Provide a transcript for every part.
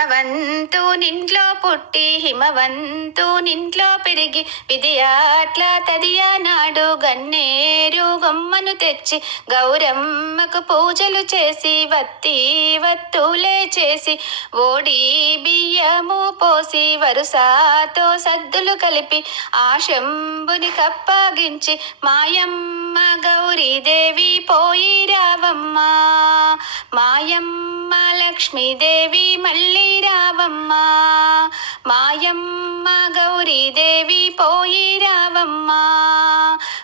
హిమవంతు నింట్లో పుట్టి హిమవంతు నింట్లో పెరిగి విధియాట్ల తదియా నాడు గన్నేరు గొమ్మను తెచ్చి గౌరమ్మకు పూజలు చేసి వత్తి వత్తులే చేసి ఓడి బియ్యము పోసి వరుసాతో సద్దులు కలిపి ఆశంబుని కప్పగించి మాయమ్మ గౌరీదేవి పోయి రావమ్మ మాయమ్మ లక్ష్మీదేవి మళ్ళీ రావమ్మ మాయమ్మ గౌరీదేవి పోయి రావమ్మ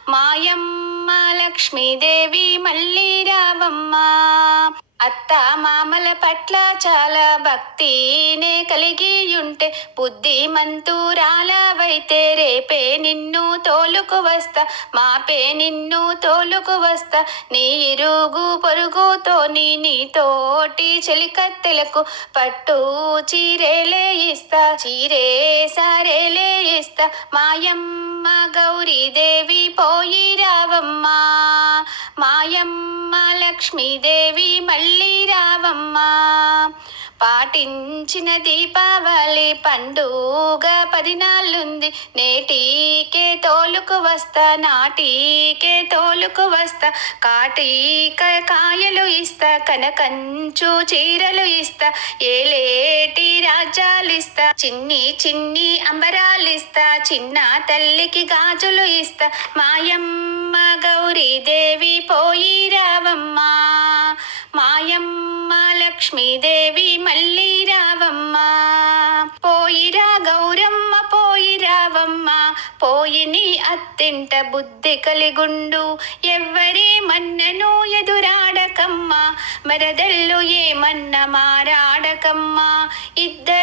మాయమ్మ లక్ష్మీదేవి మళ్ళీ రావమ్మ అత్త మామల పట్ల చాలా భక్తినే కలిగి ఉంటే బుద్ధి మంతురాలవైతే రేపే నిన్ను తోలుకు వస్తా మాపే నిన్ను తోలుకు వస్తా. నీ ఇరుగు పొరుగుతో నీ నీతోటి చెలికత్తెలకు పట్టు చీరేలే ఇస్తా చీరే సారేలే ఇస్తా. మాయమ్మ గౌరీదేవి పోయి లక్ష్మీదేవి మళ్ళీ రావమ్మా. పాటించిన దీపావళి పండుగ పదినాళ్ళుంది. నేటికే తోలుకు వస్తా నాటికే తోలుకు వస్తా. కాటిక కాయలు ఇస్తా కనకంచు చీరలు ఇస్తా. ఏలేటి రాజ్యాలు ఇస్తా చిన్ని చిన్ని అంబరాలు ఇస్తా చిన్న తల్లికి గాజులు ఇస్తా. మాయమ్మ గౌరీదే లక్ష్మీదేవి మళ్ళీ రావమ్మ. పోయిరా గౌరమ్మ పోయి రావమ్మ. పోయి నీ అత్తింట బుద్ధి కలిగుండు. ఎవ్వరే మన్నను ఎదురాడకమ్మ. మరదల్లు ఏమన్న మారాడకమ్మ. ఇద్దరు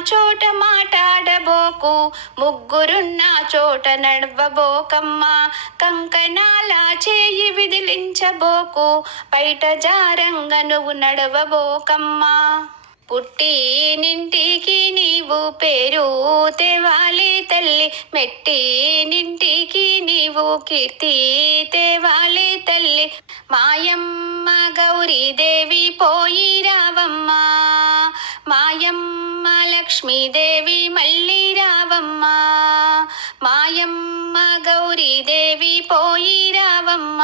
చోట మాట్లాడబోకు ముగ్గురున్న చోట నడవబోకమ్మ. కంకణాల చేయి విదిలించబోకు. బయట జారంగ నువ్వు నడవబోకమ్మా. పుట్టి నింటికి నీవు పేరు తేవాలి తల్లి. మెట్టి నింటికి నీవు కీర్తి తేవాలి తల్లి. మాయమ్మ గౌరీదేవి పోయి మాయమ్మ లక్ష్మీదేవి మళ్ళీ రావమ్మ మాయమ్మ గౌరీదేవి పోయి రావమ్మ